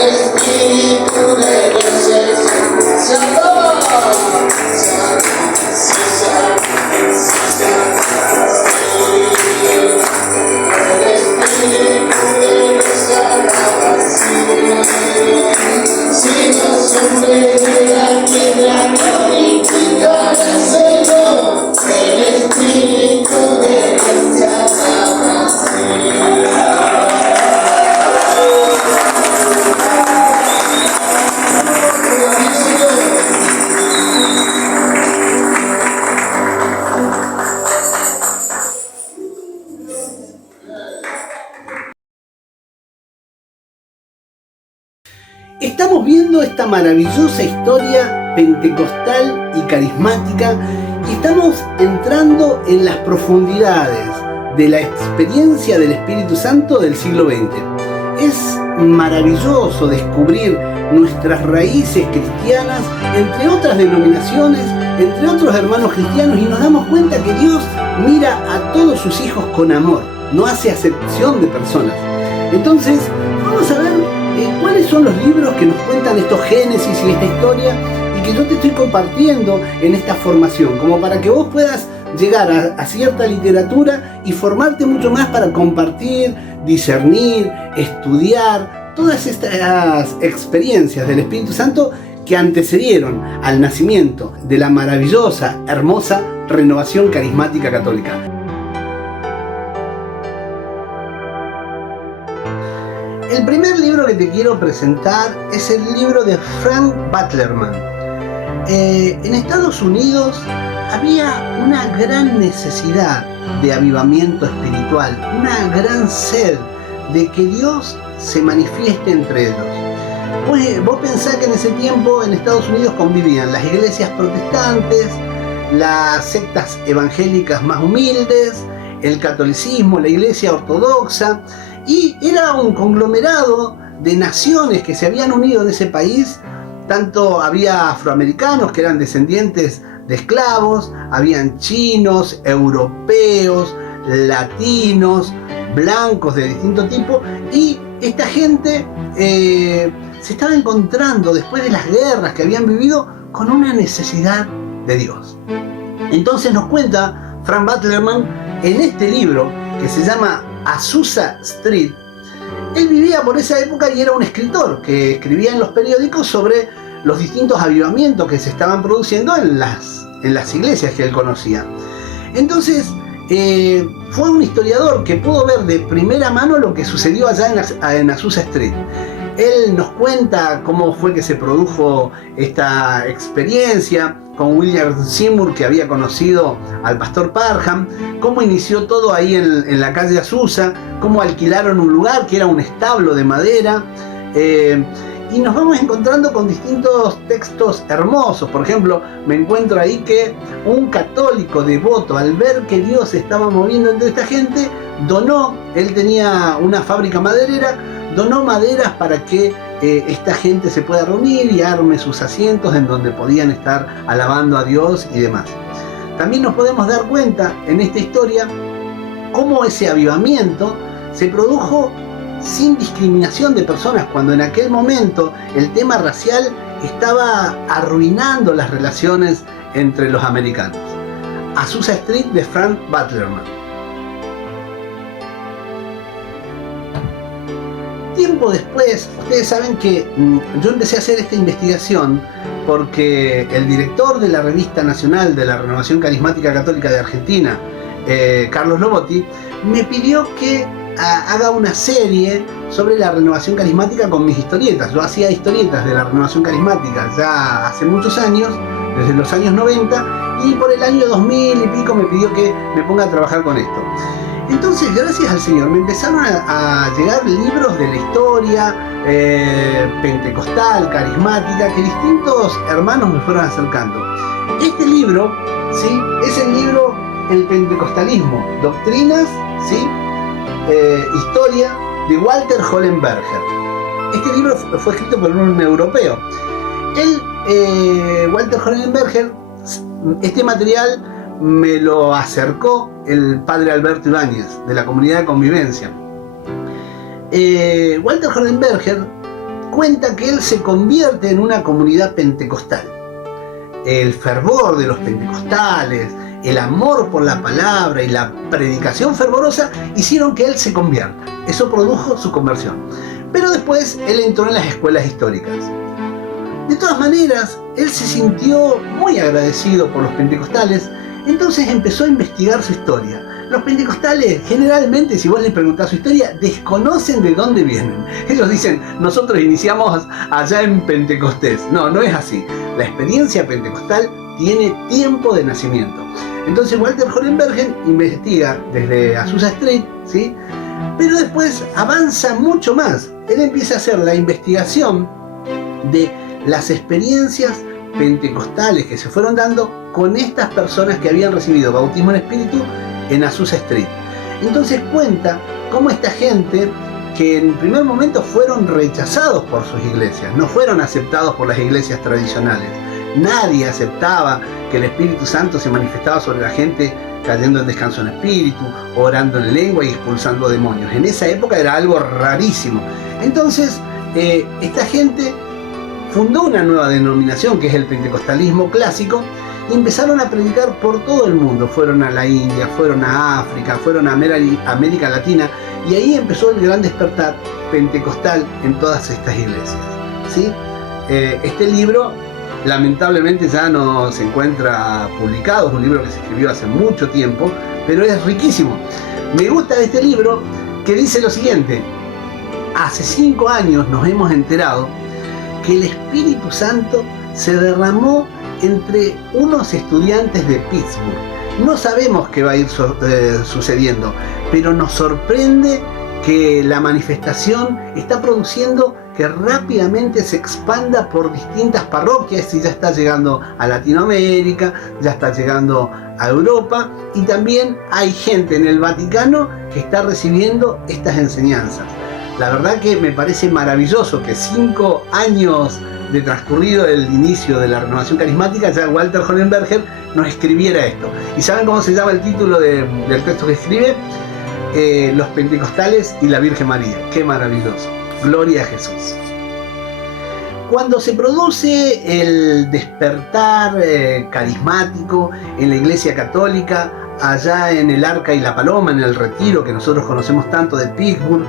El Espíritu de Dios te alaba, sí. Estamos viendo esta maravillosa historia pentecostal y carismática y estamos entrando en las profundidades de la experiencia del Espíritu Santo del siglo XX. Es maravilloso descubrir nuestras raíces cristianas entre otras denominaciones, entre otros hermanos cristianos, y nos damos cuenta que Dios mira a todos sus hijos con amor, no hace acepción de personas. Entonces, vamos a ver cuáles son los libros que nos cuentan estos génesis y esta historia y que yo te estoy compartiendo en esta formación, como para que vos puedas llegar a cierta literatura y formarte mucho más para compartir, discernir, estudiar todas estas experiencias del Espíritu Santo que antecedieron al nacimiento de la maravillosa, hermosa renovación carismática católica. El primer libro que te quiero presentar es el libro de Frank Buttlerman. En Estados Unidos había una gran necesidad de avivamiento espiritual, una gran sed de que Dios se manifieste entre ellos. Pues vos pensás que en ese tiempo en Estados Unidos convivían las iglesias protestantes, las sectas evangélicas más humildes, el catolicismo, la iglesia ortodoxa, y era un conglomerado de naciones que se habían unido en ese país. Tanto había afroamericanos que eran descendientes de esclavos, habían chinos, europeos, latinos, blancos de distinto tipo, y esta gente se estaba encontrando después de las guerras que habían vivido con una necesidad de Dios. Entonces nos cuenta Frank Buttlerman en este libro que se llama Azusa Street. Él vivía por esa época y era un escritor que escribía en los periódicos sobre los distintos avivamientos que se estaban produciendo en las iglesias que él conocía. Entonces fue un historiador que pudo ver de primera mano lo que sucedió allá en Azusa Street. Él nos cuenta cómo fue que se produjo esta experiencia con William Seymour, que había conocido al pastor Parham, cómo inició todo ahí en la calle Azusa, cómo alquilaron un lugar que era un establo de madera, y nos vamos encontrando con distintos textos hermosos. Por ejemplo, me encuentro ahí que un católico devoto, al ver que Dios se estaba moviendo entre esta gente, donó, él tenía una fábrica maderera, donó maderas para que esta gente se pueda reunir y arme sus asientos en donde podían estar alabando a Dios y demás. También nos podemos dar cuenta en esta historia cómo ese avivamiento se produjo sin discriminación de personas, cuando en aquel momento el tema racial estaba arruinando las relaciones entre los americanos. Azusa Street de Frank Buttlerman. Tiempo después, ustedes saben que yo empecé a hacer esta investigación porque el director de la Revista Nacional de la Renovación Carismática Católica de Argentina, Carlos Lobotti, me pidió que haga una serie sobre la renovación carismática con mis historietas. Yo hacía historietas de la renovación carismática ya hace muchos años, desde los años 90, y por el año 2000 y pico me pidió que me ponga a trabajar con esto. Entonces, gracias al Señor, me empezaron a llegar libros de la historia pentecostal, carismática, que distintos hermanos me fueron acercando. Este libro, ¿sí?, es el libro El Pentecostalismo, Doctrinas, ¿sí?, Historia, de Walter Hollenberger. Este libro fue escrito por un europeo. Walter Hollenberger, este material me lo acercó el padre Alberto Ibáñez, de la Comunidad de Convivencia. Walter Hollenberger cuenta que él se convierte en una comunidad pentecostal. El fervor de los pentecostales, el amor por la palabra y la predicación fervorosa hicieron que él se convierta. Eso produjo su conversión. Pero después él entró en las escuelas históricas. De todas maneras, él se sintió muy agradecido por los pentecostales. Entonces empezó a investigar su historia. Los pentecostales generalmente, si vos les preguntás su historia, desconocen de dónde vienen. Ellos dicen, nosotros iniciamos allá en Pentecostés. No, no es así. La experiencia pentecostal tiene tiempo de nacimiento. Entonces Walter Hollenberger investiga desde Azusa Street, ¿sí?, pero después avanza mucho más. Él empieza a hacer la investigación de las experiencias pentecostales que se fueron dando con estas personas que habían recibido bautismo en espíritu en Azusa Street. Entonces cuenta cómo esta gente, que en primer momento fueron rechazados por sus iglesias, no fueron aceptados por las iglesias tradicionales. Nadie aceptaba que el Espíritu Santo se manifestaba sobre la gente cayendo en descanso en espíritu, orando en lengua y expulsando demonios. En esa época era algo rarísimo. Entonces, esta gente fundó una nueva denominación, que es el pentecostalismo clásico, y empezaron a predicar por todo el mundo. Fueron a la India, fueron a África, fueron a América Latina, y ahí empezó el gran despertar pentecostal en todas estas iglesias, ¿sí? Este libro lamentablemente ya no se encuentra publicado, es un libro que se escribió hace mucho tiempo, pero es riquísimo. Me gusta de este libro que dice lo siguiente: hace 5 años nos hemos enterado que el Espíritu Santo se derramó entre unos estudiantes de Pittsburgh. No sabemos qué va a ir sucediendo, pero nos sorprende que la manifestación está produciendo que rápidamente se expanda por distintas parroquias y ya está llegando a Latinoamérica, ya está llegando a Europa, y también hay gente en el Vaticano que está recibiendo estas enseñanzas. La verdad que me parece maravilloso que 5 años de transcurrido el inicio de la renovación carismática, ya Walter Hollenberger nos escribiera esto. ¿Y saben cómo se llama el título del texto que escribe? Los Pentecostales y la Virgen María. ¡Qué maravilloso! Gloria a Jesús. Cuando se produce el despertar carismático en la Iglesia Católica, allá en el Arca y la Paloma, en el retiro que nosotros conocemos tanto de Pittsburgh,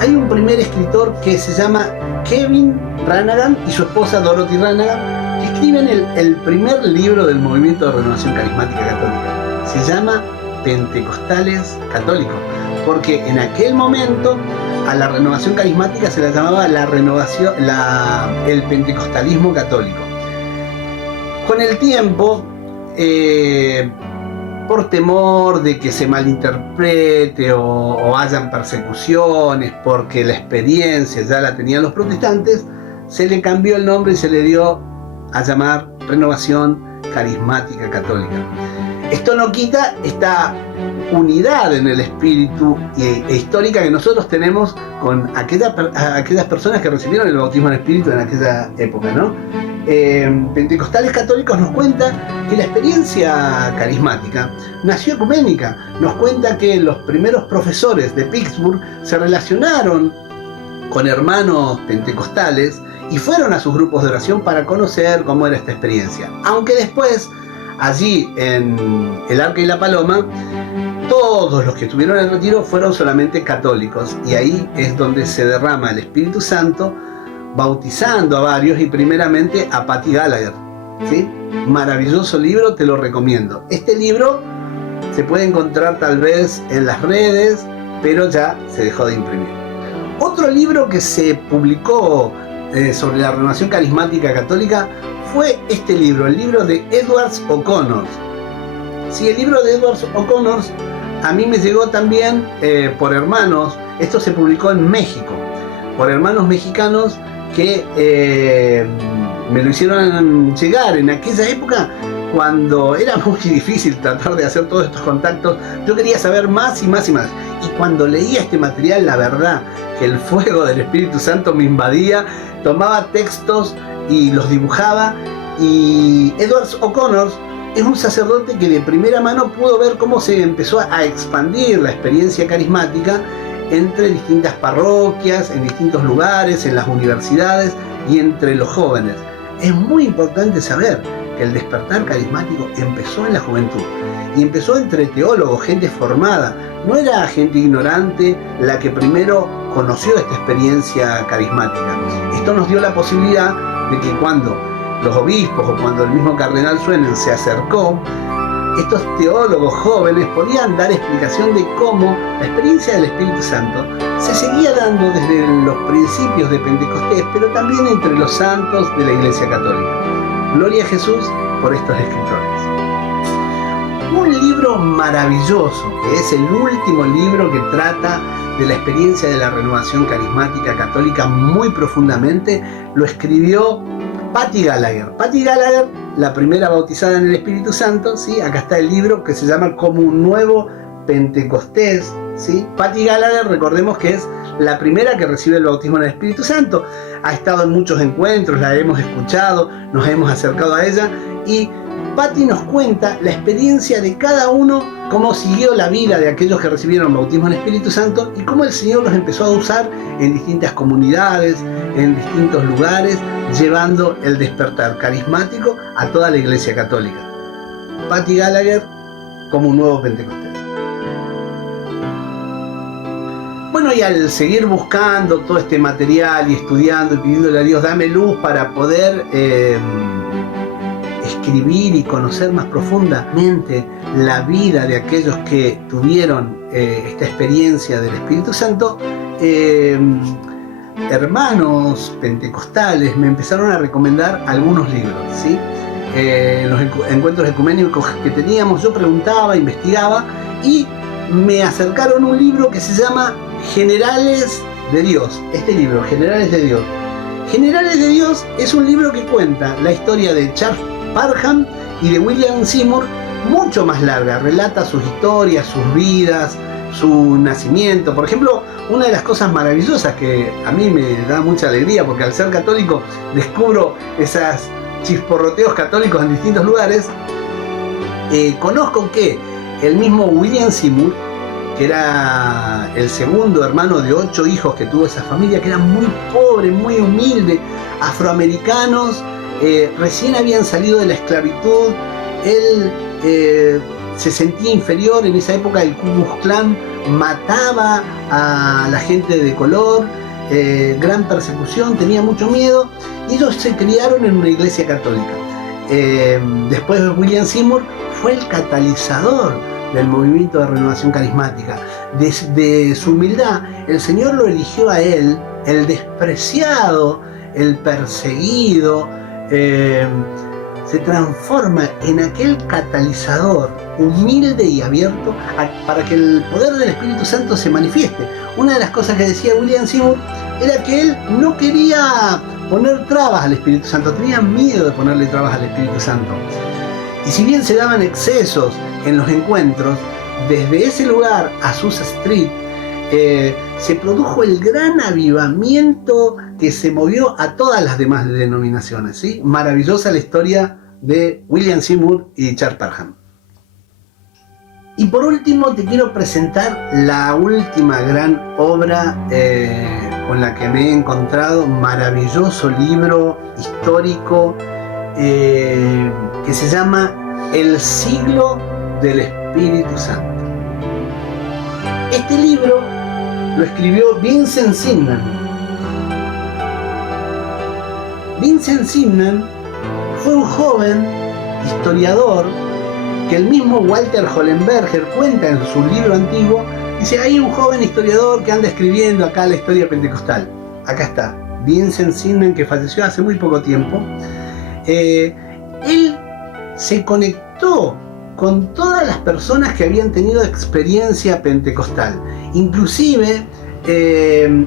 hay un primer escritor que se llama Kevin Ranaghan y su esposa Dorothy Ranaghan, que escriben el primer libro del movimiento de renovación carismática católica. Se llama Pentecostales Católicos, porque en aquel momento a la renovación carismática se la llamaba el pentecostalismo católico. Con el tiempo, por temor de que se malinterprete o hayan persecuciones, porque la experiencia ya la tenían los protestantes, se le cambió el nombre y se le dio a llamar Renovación Carismática Católica. Esto no quita esta unidad en el espíritu e histórica que nosotros tenemos con aquellas personas que recibieron el bautismo en espíritu en aquella época, ¿no? Pentecostales Católicos nos cuenta que la experiencia carismática nació ecuménica. Nos cuenta que los primeros profesores de Pittsburgh se relacionaron con hermanos pentecostales y fueron a sus grupos de oración para conocer cómo era esta experiencia. Aunque después, allí en el Arca y la Paloma, todos los que estuvieron en el retiro fueron solamente católicos, y ahí es donde se derrama el Espíritu Santo, bautizando a varios, y primeramente a Patty Gallagher, ¿sí? Maravilloso libro, te lo recomiendo. Este libro se puede encontrar tal vez en las redes, pero ya se dejó de imprimir. Otro libro que se publicó sobre la renovación carismática católica fue este libro, el libro de Edwards O'Connor. Sí, el libro de Edwards O'Connor a mí me llegó también por hermanos. Esto se publicó en México, por hermanos mexicanos que me lo hicieron llegar en aquella época, cuando era muy difícil tratar de hacer todos estos contactos. Yo quería saber más y más y más, y cuando leía este material, la verdad que el fuego del Espíritu Santo me invadía. Tomaba textos y los dibujaba, y Edwards O'Connor es un sacerdote que de primera mano pudo ver cómo se empezó a expandir la experiencia carismática entre distintas parroquias, en distintos lugares, en las universidades y entre los jóvenes. Es muy importante saber que el despertar carismático empezó en la juventud, y empezó entre teólogos, gente formada. No era gente ignorante la que primero conoció esta experiencia carismática. Esto nos dio la posibilidad de que cuando los obispos o cuando el mismo cardenal Suenen se acercó, estos teólogos jóvenes podían dar explicación de cómo la experiencia del Espíritu Santo se seguía dando desde los principios de Pentecostés, pero también entre los santos de la Iglesia Católica. Gloria a Jesús por estos escritores. Un libro maravilloso, que es el último libro que trata de la experiencia de la renovación carismática católica muy profundamente, lo escribió Patti Gallagher. Patti Gallagher, la primera bautizada en el Espíritu Santo, ¿sí? Acá está el libro que se llama Como un nuevo Pentecostés, ¿sí? Patti Gallagher, recordemos que es la primera que recibe el bautismo en el Espíritu Santo. Ha estado en muchos encuentros, la hemos escuchado, nos hemos acercado a ella, y Patti nos cuenta la experiencia de cada uno, cómo siguió la vida de aquellos que recibieron bautismo en el Espíritu Santo y cómo el Señor los empezó a usar en distintas comunidades, en distintos lugares, llevando el despertar carismático a toda la Iglesia Católica. Patti Gallagher, Como un nuevo Pentecostés. Bueno, y al seguir buscando todo este material y estudiando y pidiéndole a Dios, dame luz para poder escribir y conocer más profundamente la vida de aquellos que tuvieron esta experiencia del Espíritu Santo, hermanos pentecostales me empezaron a recomendar algunos libros, ¿sí? En los encuentros ecuménicos que teníamos, yo preguntaba, investigaba y me acercaron un libro que se llama Generales de Dios. Este libro, Generales de Dios. Generales de Dios es un libro que cuenta la historia de Charles Parham y de William Seymour, mucho más larga, relata sus historias, sus vidas, su nacimiento. Por ejemplo, una de las cosas maravillosas que a mí me da mucha alegría, porque al ser católico descubro esas chisporroteos católicos en distintos lugares, conozco que el mismo William Seymour, que era el segundo hermano de 8 hijos que tuvo esa familia, que era muy pobre, muy humilde, afroamericanos, recién habían salido de la esclavitud. Él se sentía inferior. En esa época el Ku Klux Klan mataba a la gente de color, gran persecución, tenía mucho miedo, y ellos se criaron en una iglesia católica. Después William Seymour fue el catalizador del movimiento de renovación carismática. De su humildad, el Señor lo eligió a él, el despreciado, el perseguido, se transforma en aquel catalizador humilde y abierto para que el poder del Espíritu Santo se manifieste. Una de las cosas que decía William Seymour era que él no quería poner trabas al Espíritu Santo, tenía miedo de ponerle trabas al Espíritu Santo. Y si bien se daban excesos en los encuentros, desde ese lugar, Azusa Street, se produjo el gran avivamiento que se movió a todas las demás denominaciones, ¿sí? Maravillosa la historia de William Seymour y Charles Parham. Y por último te quiero presentar la última gran obra con la que me he encontrado, maravilloso libro histórico que se llama El siglo del Espíritu Santo. Este libro lo escribió Vincent Simnand. Vincent Simnand fue un joven historiador que el mismo Walter Hollenberger cuenta en su libro antiguo. Dice, hay un joven historiador que anda escribiendo acá la historia pentecostal. Acá está, Vincent Simnand, que falleció hace muy poco tiempo. Él se conectó con todas las personas que habían tenido experiencia pentecostal. Inclusive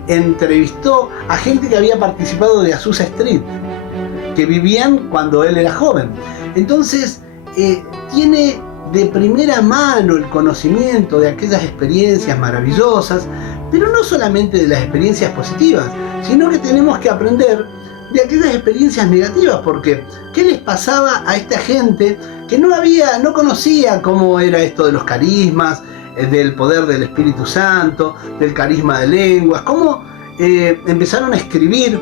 entrevistó a gente que había participado de Azusa Street, que vivían cuando él era joven. Entonces tiene de primera mano el conocimiento de aquellas experiencias maravillosas, pero no solamente de las experiencias positivas, sino que tenemos que aprender de aquellas experiencias negativas, porque ¿qué les pasaba a esta gente que no conocía cómo era esto de los carismas, del poder del Espíritu Santo, del carisma de lenguas? Cómo empezaron a escribir,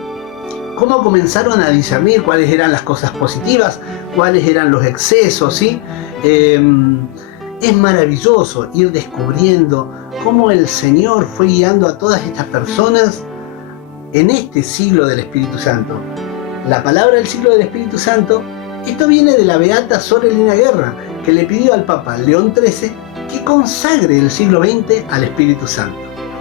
cómo comenzaron a discernir cuáles eran las cosas positivas, cuáles eran los excesos, ¿sí? Es maravilloso ir descubriendo cómo el Señor fue guiando a todas estas personas en este siglo del Espíritu Santo. La palabra del siglo del Espíritu Santo, esto viene de la beata Sor Elena Guerra, que le pidió al Papa León XIII que consagre el siglo XX al Espíritu Santo.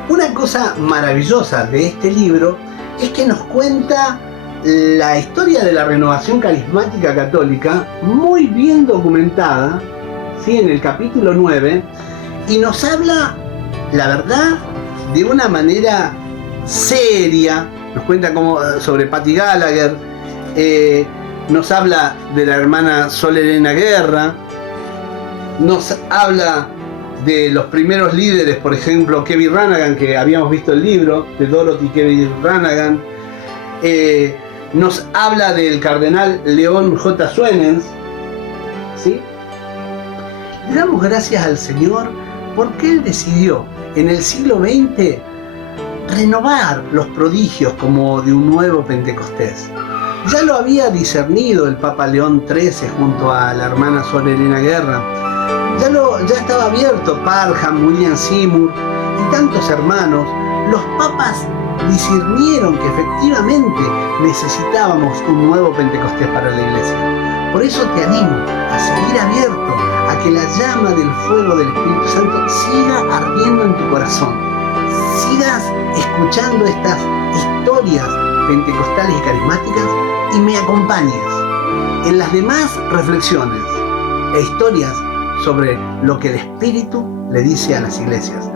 Una cosa maravillosa de este libro es que nos cuenta la historia de la renovación carismática católica, muy bien documentada, ¿sí? En el capítulo 9, y nos habla, la verdad, de una manera seria, nos cuenta sobre Patti Gallagher, nos habla de la hermana Sol Helena Guerra, nos habla de los primeros líderes, por ejemplo Kevin Ranaghan, que habíamos visto el libro de Dorothy Kevin Ranaghan, nos habla del cardenal León J. Swenens, ¿sí? Le damos gracias al Señor porque Él decidió en el siglo XX renovar los prodigios como de un nuevo Pentecostés. Ya lo había discernido el Papa León XIII junto a la hermana Sol Helena Guerra. Ya estaba abierto Parham, William Seymour y tantos hermanos. Los papas discernieron que efectivamente necesitábamos un nuevo Pentecostés para la iglesia. Por eso te animo a seguir abierto, a que la llama del fuego del Espíritu Santo siga ardiendo en tu corazón. Sigas escuchando estas historias pentecostales y carismáticas y me acompañes en las demás reflexiones e historias sobre lo que el Espíritu le dice a las iglesias.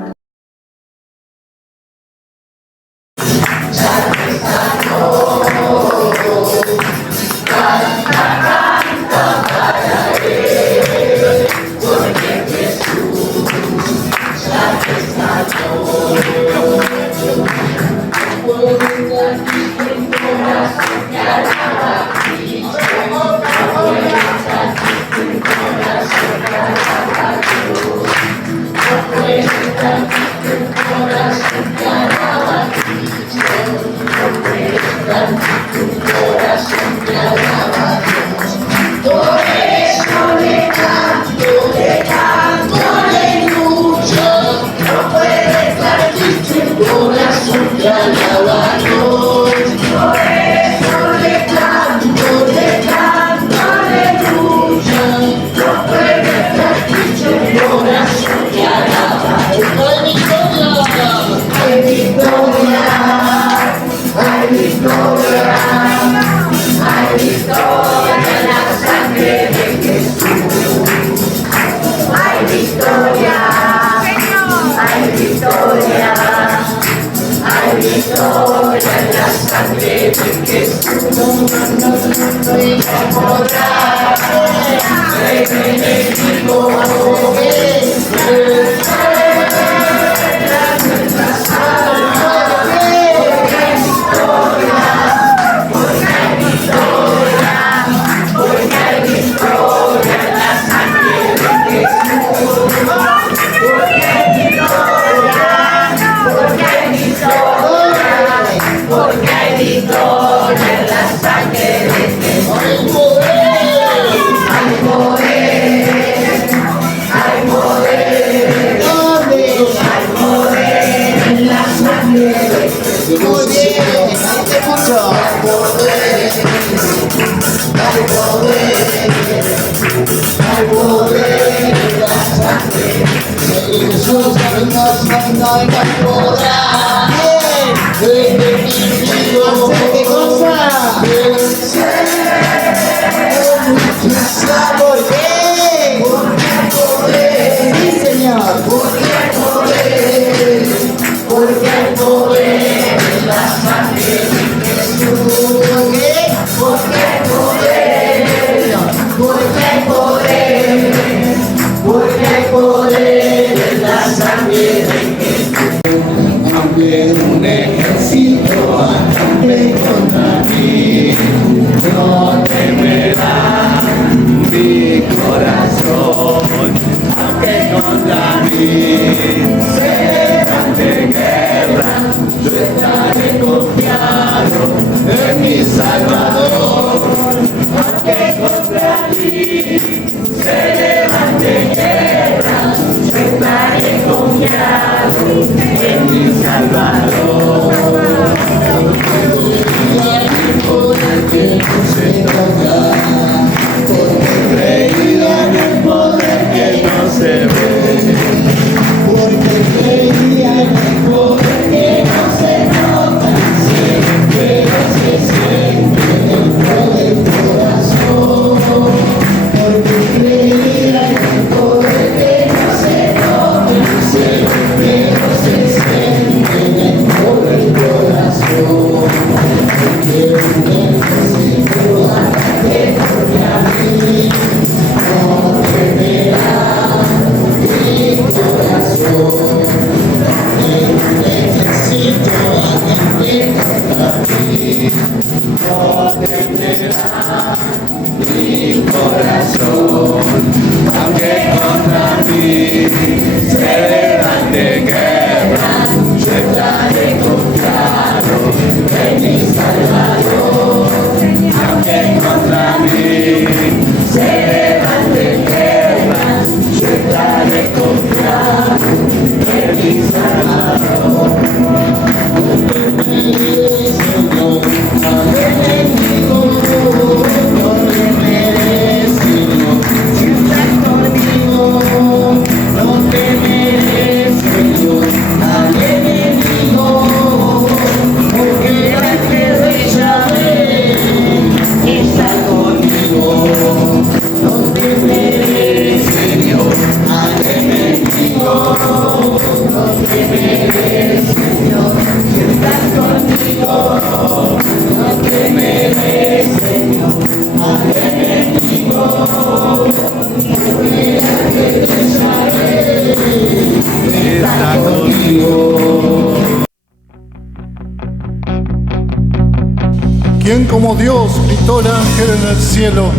¿Quién como Dios?, gritó el ángel en el cielo.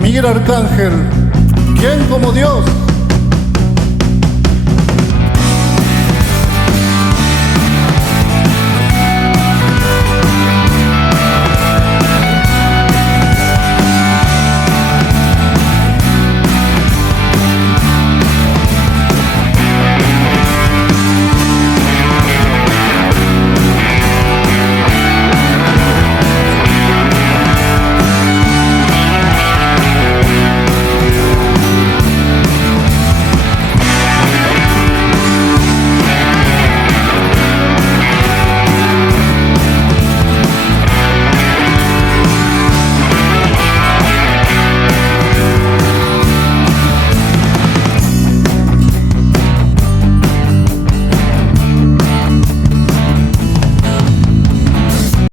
Miguel Arcángel, ¿quién como Dios?